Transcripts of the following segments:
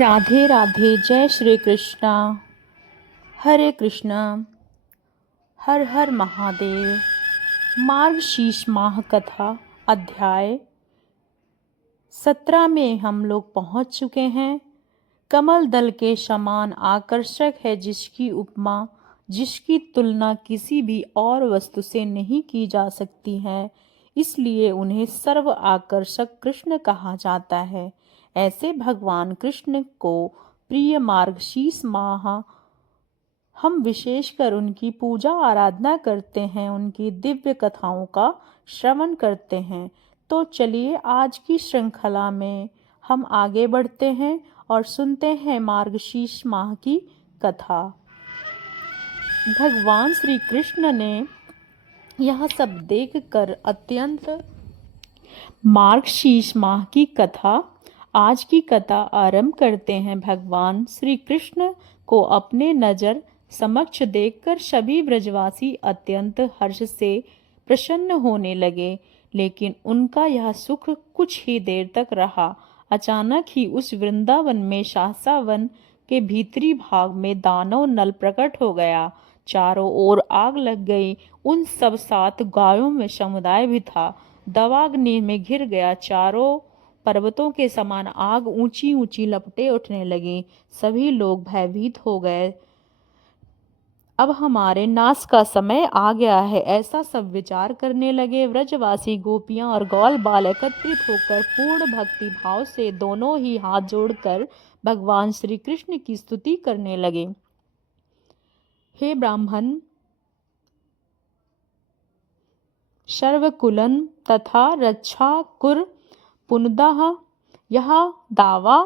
राधे राधे। जय श्री कृष्णा। हरे कृष्णा। हर हर महादेव। मार्गशीर्ष माह कथा अध्याय 17 में हम लोग पहुंच चुके हैं। कमल दल के समान आकर्षक है जिसकी उपमा, जिसकी तुलना किसी भी और वस्तु से नहीं की जा सकती है, इसलिए उन्हें सर्व आकर्षक कृष्ण कहा जाता है। ऐसे भगवान कृष्ण को प्रिय मार्गशीर्ष माह हम विशेषकर उनकी पूजा आराधना करते हैं, उनकी दिव्य कथाओं का श्रवण करते हैं। तो चलिए आज की श्रृंखला में हम आगे बढ़ते हैं और सुनते हैं मार्गशीर्ष माह की कथा। भगवान श्री कृष्ण ने यह सब देखकर अत्यंत मार्गशीर्ष माह की कथा, आज की कथा आरंभ करते हैं। भगवान श्री कृष्ण को अपने नजर समक्ष देखकर सभी ब्रजवासी अत्यंत हर्ष से प्रसन्न होने लगे, लेकिन उनका यह सुख कुछ ही देर तक रहा। अचानक ही उस वृंदावन में शासावन के भीतरी भाग में दानव नल प्रकट हो गया। चारों ओर आग लग गई। उन सब 7 गायों में समुदाय भी था। दवाग्नि में घिर गया। चारों पर्वतों के समान आग ऊंची ऊंची लपटें उठने लगी। सभी लोग भयभीत हो गए। अब हमारे नाश का समय आ गया है, ऐसा सब विचार करने लगे। व्रजवासी गोपियां और ग्वाल बाल एकत्रित होकर पूर्ण भक्ति भाव से दोनों ही हाथ जोड़कर भगवान श्री कृष्ण की स्तुति करने लगे। हे ब्राह्मण, सर्वकुलन तथा रक्षा कुर पुनः यह दावा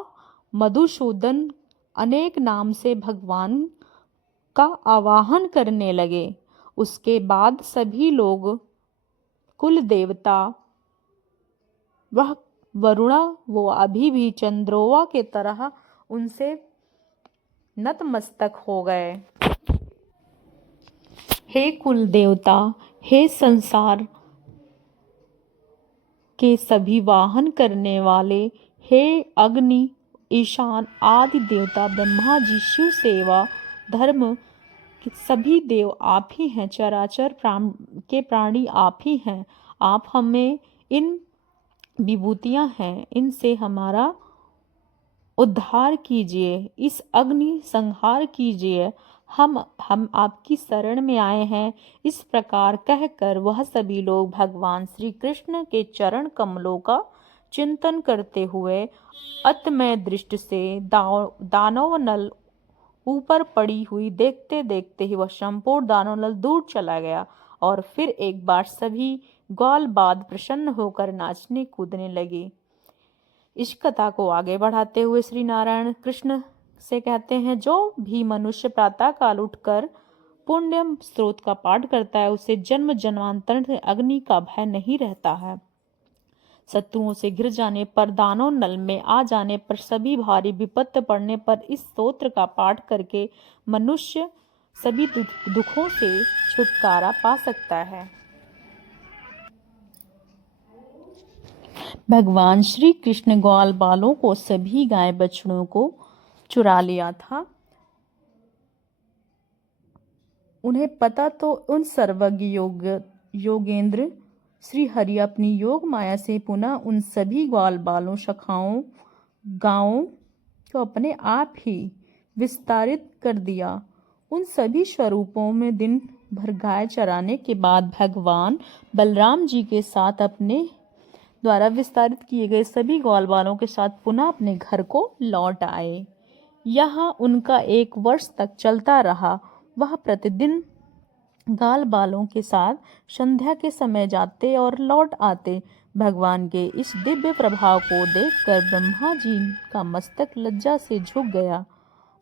मधुसूदन अनेक नाम से भगवान का आवाहन करने लगे। उसके बाद सभी लोग कुल देवता वह वरुणा वो अभी भी चंद्रोवा के तरह उनसे नतमस्तक हो गए। हे कुल देवता, हे संसार के सभी वाहन करने वाले, हे अग्नि, ईशान आदि देवता, ब्रह्मा जी, शिव, सेवा, धर्म सभी देव आप ही हैं। चराचर के प्राणी आप ही हैं। आप हमें इन विभूतियां हैं, इनसे हमारा उद्धार कीजिए, इस अग्नि संहार कीजिए। हम आपकी शरण में आए हैं। इस प्रकार कहकर वह सभी लोग भगवान श्री कृष्ण के चरण कमलों का चिंतन करते हुए अतमय दृष्टि से दानव नल ऊपर पड़ी हुई देखते देखते ही वह संपूर्ण दानव नल दूर चला गया और फिर एक बार सभी ग्वाल बाद प्रसन्न होकर नाचने कूदने लगे। इस कथा को आगे बढ़ाते हुए श्री नारायण कृष्ण से कहते हैं, जो भी मनुष्य प्रातः काल उठकर पुण्य स्रोत का पाठ करता है, उसे जन्म जन्मांतर से अग्नि का भय नहीं रहता है। शत्रुओं से घिर जाने पर, दानव नल में आ जाने पर, सभी भारी विपत्ति पड़ने पर इस स्तोत्र का पाठ करके मनुष्य सभी दुखों से छुटकारा पा सकता है। भगवान श्री कृष्ण ग्वाल बालों को, सभी गाय बछड़ों को चुरा लिया था। उन्हें पता तो उन सर्वज्ञ योगेंद्र श्री हरि अपनी योग माया से पुनः उन सभी ग्वाल बालों, शाखाओं, गांवों को अपने आप ही विस्तारित कर दिया। उन सभी स्वरूपों में दिन भर गाय चराने के बाद भगवान बलराम जी के साथ अपने द्वारा विस्तारित किए गए सभी ग्वाल बालों के साथ पुनः अपने घर को लौट आए। यह उनका 1 वर्ष तक चलता रहा। वह प्रतिदिन ग्वाल बालों के साथ संध्या के समय जाते और लौट आते। भगवान के इस दिव्य प्रभाव को देखकर ब्रह्मा जी का मस्तक लज्जा से झुक गया।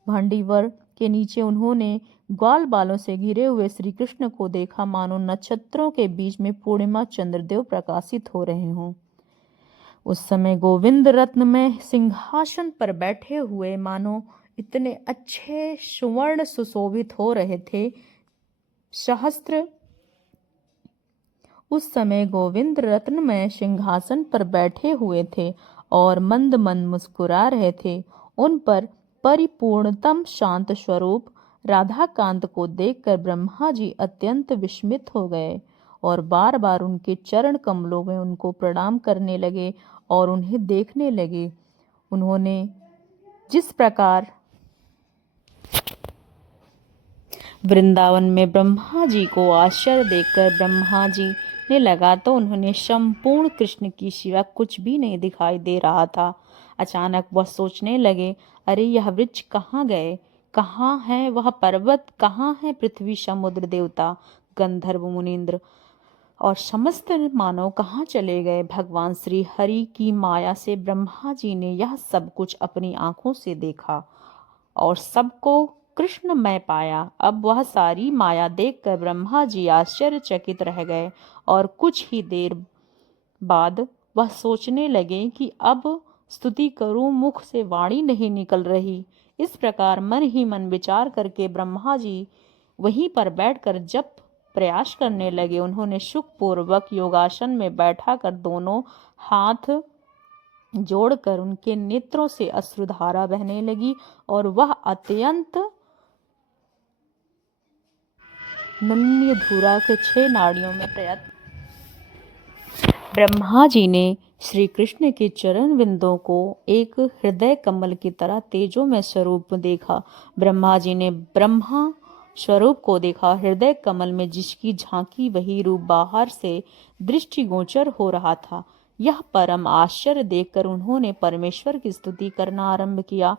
भांडीवर के नीचे उन्होंने ग्वाल बालों से घिरे हुए श्री कृष्ण को देखा, मानो नक्षत्रों के बीच में पूर्णिमा चंद्रदेव प्रकाशित हो रहे हों। उस समय गोविंद रत्न में सिंहासन पर बैठे हुए मानो इतने अच्छे सुवर्ण सुशोभित हो रहे थे। सहस्त्र उस समय गोविंद रत्न में सिंहासन पर बैठे हुए थे और मंद मंद मुस्कुरा रहे थे। उन पर परिपूर्णतम शांत स्वरूप राधाकांत को देखकर ब्रह्मा जी अत्यंत विस्मित हो गए और बार बार उनके चरण कमलों में उनको प्रणाम करने लगे और उन्हें देखने लगे। उन्होंने जिस प्रकार वृंदावन में ब्रह्मा जी को आश्चर्य देखकर ब्रह्मा जी ने लगा तो उन्होंने संपूर्ण कृष्ण की सिवा कुछ भी नहीं दिखाई दे रहा था। अचानक वह सोचने लगे, अरे यह वृक्ष कहाँ गए, कहाँ है वह पर्वत, कहाँ है पृथ्वी, समुद्र, देवता, गंधर्व, मुनींद्र और समस्त मानव कहाँ चले गए। भगवान श्री हरि की माया से ब्रह्मा जी ने यह सब कुछ अपनी आंखों से देखा और सबको कृष्णमय पाया। अब वह सारी माया देखकर ब्रह्मा जी आश्चर्यचकित रह गए और कुछ ही देर बाद वह सोचने लगे कि अब स्तुति करूं, मुख से वाणी नहीं निकल रही। इस प्रकार मन ही मन विचार करके ब्रह्मा जी वहीं पर बैठकर जप प्रयास करने लगे। उन्होंने सुखपूर्वक योगासन में बैठा कर दोनों हाथ जोड़कर उनके नेत्रों से अश्रुधारा बहने लगी और वह अत्यंत नन्य धूरा के 6 नाड़ियों में प्रयत्न। ब्रह्मा जी ने श्री कृष्ण के चरण बिंदों को एक हृदय कमल की तरह तेजो में स्वरूप देखा। ब्रह्मा जी ने ब्रह्मा स्वरूप को देखा। हृदय कमल में जिसकी झांकी वही रूप बाहर से दृष्टिगोचर हो रहा था। यह परम आश्चर्य देखकर उन्होंने परमेश्वर की स्तुति करना आरंभ किया।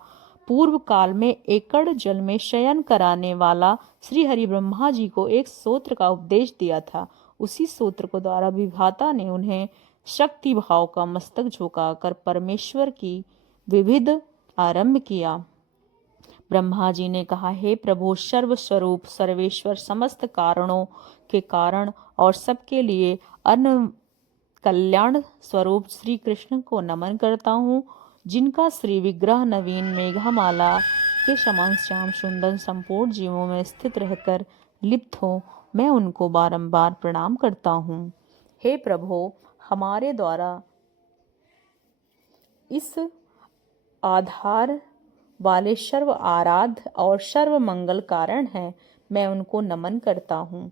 पूर्व काल में एकड़ जल में शयन कराने वाला श्री हरि ब्रह्मा जी को एक सूत्र का उपदेश दिया था। उसी सूत्र को द्वारा विधाता ने उन्हें शक्ति भाव का मस्तक झुकाकर परमेश्वर की विविध आरंभ किया। ब्रह्मा जी ने कहा, हे प्रभु सर्व स्वरूप सर्वेश्वर, समस्त कारणों के कारण और सबके लिए अन्न कल्याण स्वरूप श्री कृष्ण को नमन करता हूँ, जिनका श्री विग्रह नवीन मेघमाला के समान श्याम सुंदर संपूर्ण जीवों में स्थित रहकर लिप्त हो। मैं उनको बारंबार प्रणाम करता हूँ। हे प्रभु, हमारे द्वारा इस आधार वाले सर्व आराध्य और सर्व मंगल कारण हैं, मैं उनको नमन करता हूँ,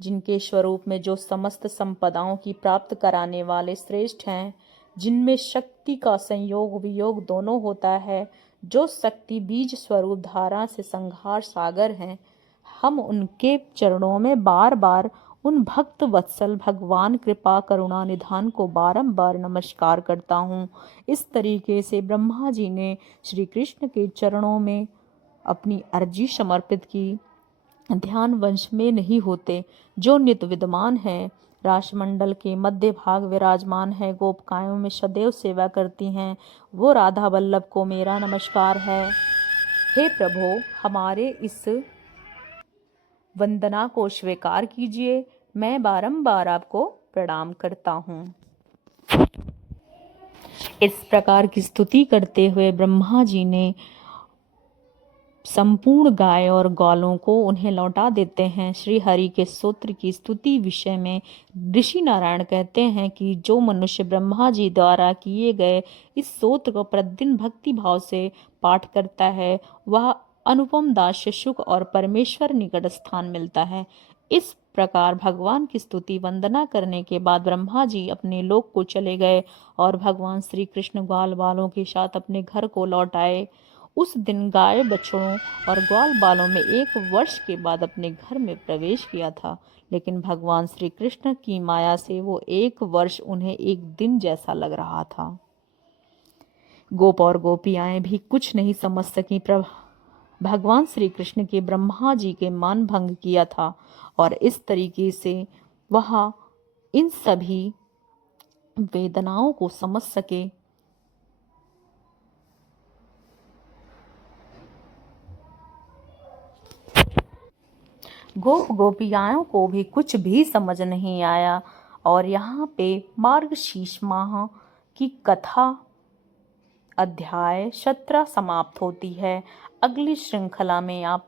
जिनके स्वरूप में जो समस्त संपदाओं की प्राप्त कराने वाले श्रेष्ठ हैं, जिनमें शक्ति का संयोग वियोग दोनों होता है, जो शक्ति बीज स्वरूप धारा से संहार सागर हैं। हम उनके चरणों में बार बार उन भक्त वत्सल भगवान कृपा करुणा निधान को बारंबार नमस्कार करता हूँ। इस तरीके से ब्रह्मा जी ने श्री कृष्ण के चरणों में अपनी अर्जी समर्पित की। ध्यान वंश में नहीं होते, जो नित्य विद्यमान है, रासमंडल के मध्य भाग विराजमान है, गोपकायों में सदैव सेवा करती हैं, वो राधा वल्लभ को मेरा नमस्कार है। हे प्रभु, हमारे इस वंदना को स्वीकार कीजिए। मैं बारंबार आपको प्रणाम करता हूँ। इस प्रकार की स्तुति करते हुए ब्रह्मा जी ने संपूर्ण गाय और ग्वालों को उन्हें लौटा देते हैं। श्री हरि के स्तोत्र की स्तुति विषय में ऋषि नारायण कहते हैं कि जो मनुष्य ब्रह्मा जी द्वारा किए गए इस स्तोत्र को प्रतिदिन भक्ति भाव से पाठ करता है, वह अनुपम दास्य सुख और परमेश्वर निकट स्थान मिलता है। इस प्रकार भगवान की स्तुति वंदना करने के बाद ब्रह्मा जी अपने लोक को चले गए और भगवान श्री कृष्ण ग्वाल बालों के साथ अपने घर को लौट आए। उस दिन गाय बछड़ों और ग्वाल बालों में 1 वर्ष के बाद अपने घर में प्रवेश किया था, लेकिन भगवान श्री कृष्ण की माया से वो 1 वर्ष उन्हें एक दिन जैसा लग रहा था। गोप और गोपियाएं भी कुछ नहीं समझ सकी। भगवान श्री कृष्ण के ब्रह्मा जी के मान भंग किया था और इस तरीके से वह इन सभी वेदनाओं को समझ सके। गोप गोपियाओं को भी कुछ भी समझ नहीं आया और यहाँ पे मार्गशीर्ष माह की कथा अध्याय 17 समाप्त होती है। अगली श्रृंखला में आप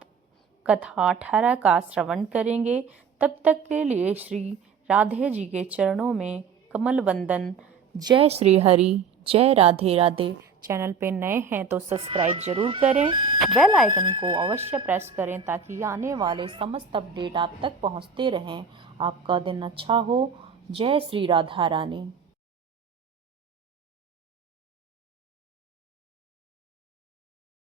कथा 18 का श्रवण करेंगे। तब तक के लिए श्री राधे जी के चरणों में कमल वंदन। जय श्री हरि, जय राधे राधे। चैनल पे नए हैं तो सब्सक्राइब जरूर करें, बेल आइकन को अवश्य प्रेस करें ताकि आने वाले समस्त अपडेट आप तक पहुंचते रहें। आपका दिन अच्छा हो। जय श्री राधा रानी।